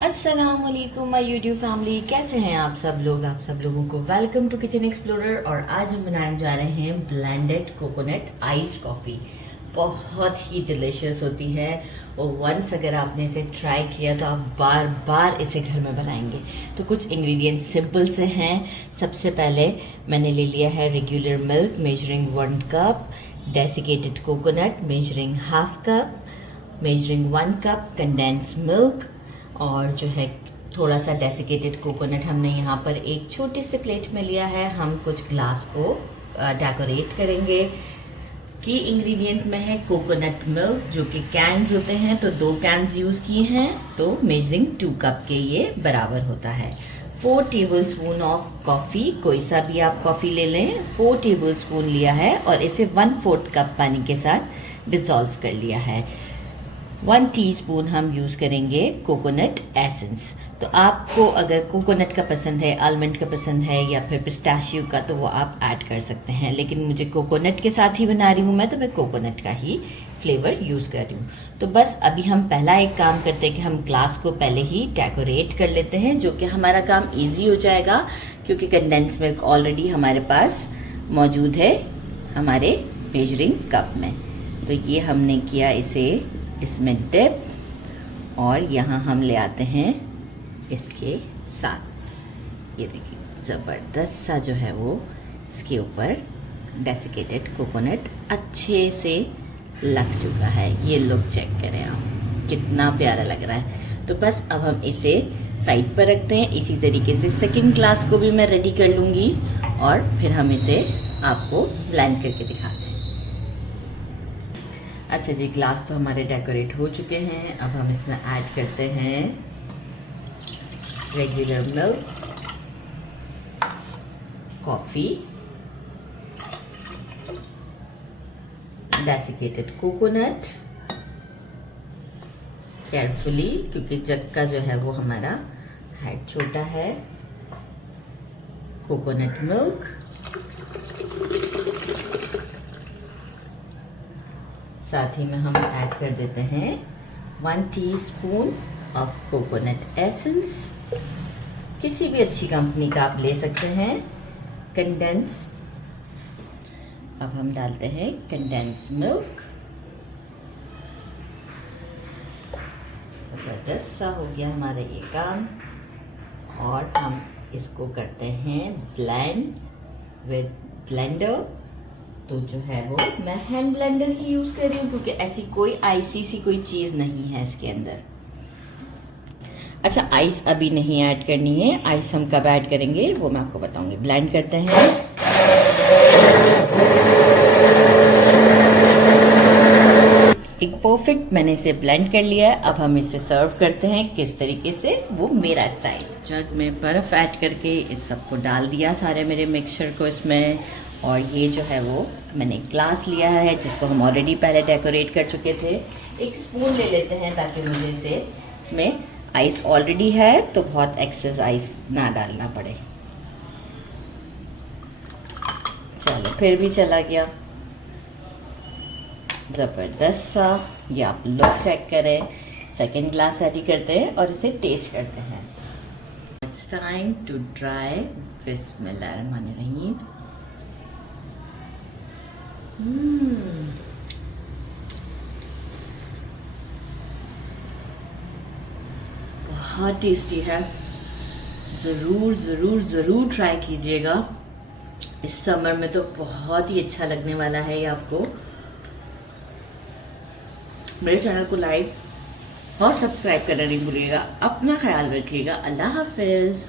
अस्सलामुअलैकुम my YouTube family, कैसे हैं आप सब लोग। आप सब लोगों को वेलकम टू किचन एक्सप्लोरर। और आज हम बनाने जा रहे हैं ब्लेंडेड कोकोनट आइस्ड कॉफ़ी। बहुत ही डिलीशियस होती है और वंस अगर आपने इसे ट्राई किया तो आप बार बार इसे घर में बनाएंगे। तो कुछ इंग्रेडिएंट्स सिंपल से हैं। सबसे पहले मैंने ले लिया है regular milk measuring 1 cup, desiccated coconut measuring half cup, measuring 1 cup condense milk, और जो है थोड़ा सा डेसिकेटेड कोकोनट हमने यहाँ पर एक छोटी सी प्लेट में लिया है। हम कुछ ग्लास को डेकोरेट करेंगे। की इंग्रेडिएंट में है कोकोनट मिल्क, जो कि कैन्स होते हैं, तो 2 कैन्स यूज़ किए हैं, तो मेजरिंग 2 कप के ये बराबर होता है। 4 टेबलस्पून ऑफ कॉफ़ी, कोई सा भी आप कॉफ़ी ले लें, 4 टेबलस्पून लिया है और इसे 1/4 कप पानी के साथ डिसॉल्व कर लिया है। 1 टीस्पून हम यूज़ करेंगे कोकोनट एसेंस। तो आपको अगर कोकोनट का पसंद है, आलमंड का पसंद है या फिर पिस्ताशियो का, तो वो आप ऐड कर सकते हैं, लेकिन मुझे कोकोनट के साथ ही बना रही हूँ मैं, तो मैं कोकोनट का ही फ्लेवर यूज़ कर रही हूँ। तो बस अभी हम पहला एक काम करते हैं कि हम ग्लास को पहले ही डेकोरेट कर लेते हैं, जो कि हमारा काम ईजी हो जाएगा क्योंकि कंडेंस मिल्क ऑलरेडी हमारे पास मौजूद है हमारे मेजरिंग कप में। तो ये हमने किया इसे इसमें डिप, और यहाँ हम ले आते हैं इसके साथ। ये देखिए ज़बरदस्त सा जो है वो इसके ऊपर डेसिकेटेड कोकोनट अच्छे से लग चुका है। ये लुक चेक करें आप, कितना प्यारा लग रहा है। तो बस अब हम इसे साइड पर रखते हैं। इसी तरीके से सेकंड ग्लास को भी मैं रेडी कर लूँगी और फिर हम इसे आपको ब्लेंड करके दिखाते हैं। अच्छा जी, ग्लास तो हमारे डेकोरेट हो चुके हैं। अब हम इसमें ऐड करते हैं regular milk, coffee, desiccated coconut, carefully क्योंकि जग का जो है वो हमारा हेड छोटा है, कोकोनट मिल्क, साथ ही में हम ऐड कर देते हैं 1 टीस्पून ऑफ कोकोनट एसेंस। किसी भी अच्छी कंपनी का आप ले सकते हैं। कंडेंस, अब हम डालते हैं कंडेंस मिल्क। ज़बरदस्त सा हो गया हमारा ये काम, और हम इसको करते हैं ब्लेंड विद ब्लेंडर। तो जो है वो मैं हैंड ब्लेंडर ही यूज़ कर रही हूँ क्योंकि ऐसी कोई आइसी सी कोई चीज़ नहीं है इसके अंदर। अच्छा, आइस अभी नहीं ऐड करनी है, आइस हम कब ऐड करेंगे वो मैं आपको बताऊंगी। ब्लेंड करते हैं। एक परफेक्ट मैंने इसे ब्लेंड कर लिया है। अब हम इसे सर्व करते हैं किस तरीके से, वो मेरा स्टाइल। जग में बर्फ़ ऐड करके इस सबको डाल दिया, सारे मेरे मिक्सचर को इसमें। और ये जो है वो मैंने ग्लास लिया है जिसको हम ऑलरेडी पहले डेकोरेट कर चुके थे। एक स्पून ले लेते हैं ताकि मुझे इसमें आइस ऑलरेडी है तो बहुत एक्सेस आइस ना डालना पड़े। चलो, फिर भी चला गया, ज़बरदस्त सा। ये आप लुक चेक करें। सेकेंड ग्लास रेडी करते हैं और इसे टेस्ट करते हैं। It's time to try. बिस्मिल्लाहिर्रहमानिर्रहीम। बहुत टेस्टी है। ज़रूर ज़रूर ज़रूर ट्राई कीजिएगा। इस समर में तो बहुत ही अच्छा लगने वाला है ये आपको। मेरे चैनल को लाइक और सब्सक्राइब करना नहीं भूलिएगा। अपना ख्याल रखिएगा। अल्लाह हाफिज़।